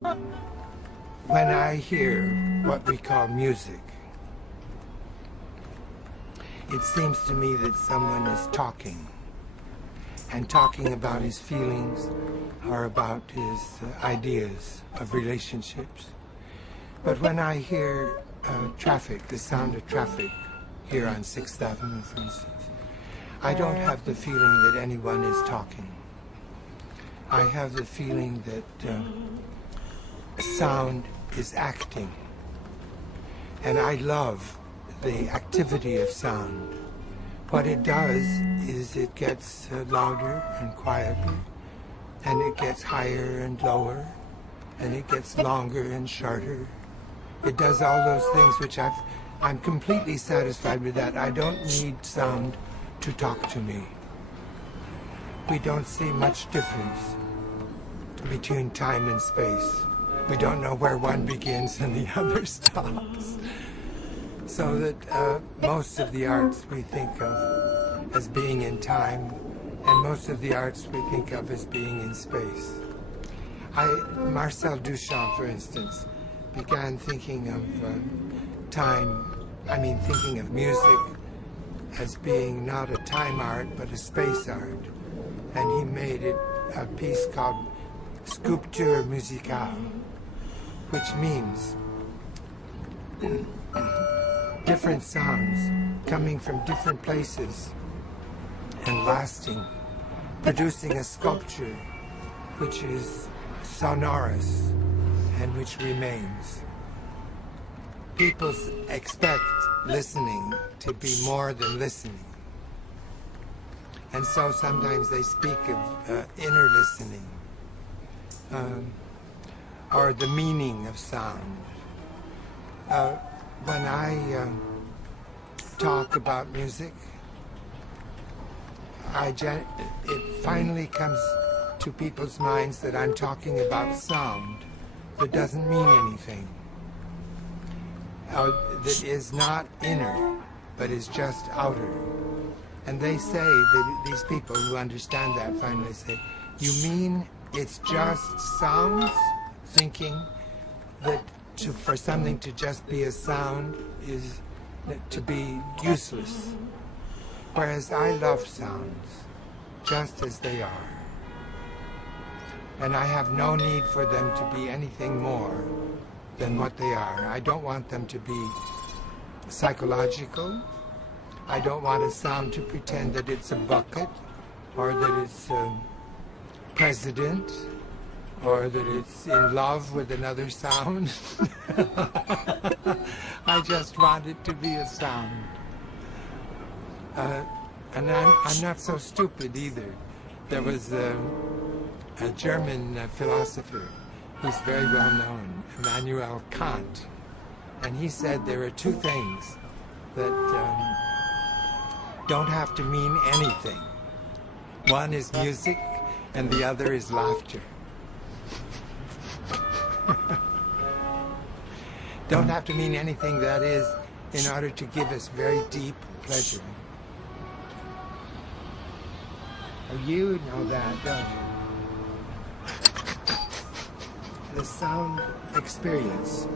When I hear what we call music, it seems to me that someone is talking, and talking about his feelings or about his ideas of relationships. But when I hear traffic, the sound of traffic here on 6th Avenue, for instance, I don't have the feeling that anyone is talking. I have the feeling that sound is acting. And I love the activity of sound. What it does is it gets louder and quieter, and it gets higher and lower, and it gets longer and shorter. It does all those things which I'm completely satisfied with that. I don't need sound to talk to me. We don't see much difference between time and space. We don't know where one begins and the other stops. So that most of the arts we think of as being in time, and most of the arts we think of as being in space. Marcel Duchamp, for instance, began thinking of thinking of music as being not a time art, but a space art. And he made it a piece called Sculpture Musicale, which means different sounds coming from different places and lasting, producing a sculpture which is sonorous and which remains. People expect listening to be more than listening. And so sometimes they speak of inner listening, or the meaning of sound. When I talk about music, it finally comes to people's minds that I'm talking about sound that doesn't mean anything, that is not inner, but is just outer. And they say, these people who understand that finally say, you mean it's just sounds? Thinking that for something to just be a sound is to be useless. Whereas I love sounds just as they are. And I have no need for them to be anything more than what they are. I don't want them to be psychological. I don't want a sound to pretend that it's a bucket, or that it's a president, or that it's in love with another sound. I just want it to be a sound. And I'm not so stupid either. There was a German philosopher who's very well known, Immanuel Kant, and he said there are two things that don't have to mean anything. One is music, and the other is laughter. Don't have to mean anything, that is, in order to give us very deep pleasure. Oh, you know that, don't you? The sound experience,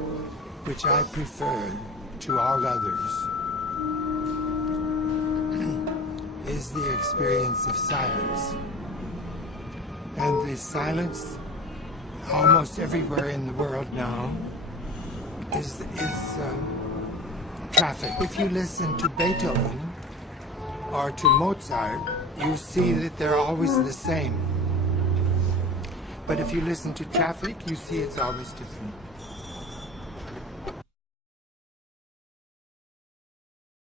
which I prefer to all others, is the experience of silence. And the silence almost everywhere in the world now is traffic. If you listen to Beethoven or to Mozart, you see that they're always the same. But if you listen to traffic, you see it's always different.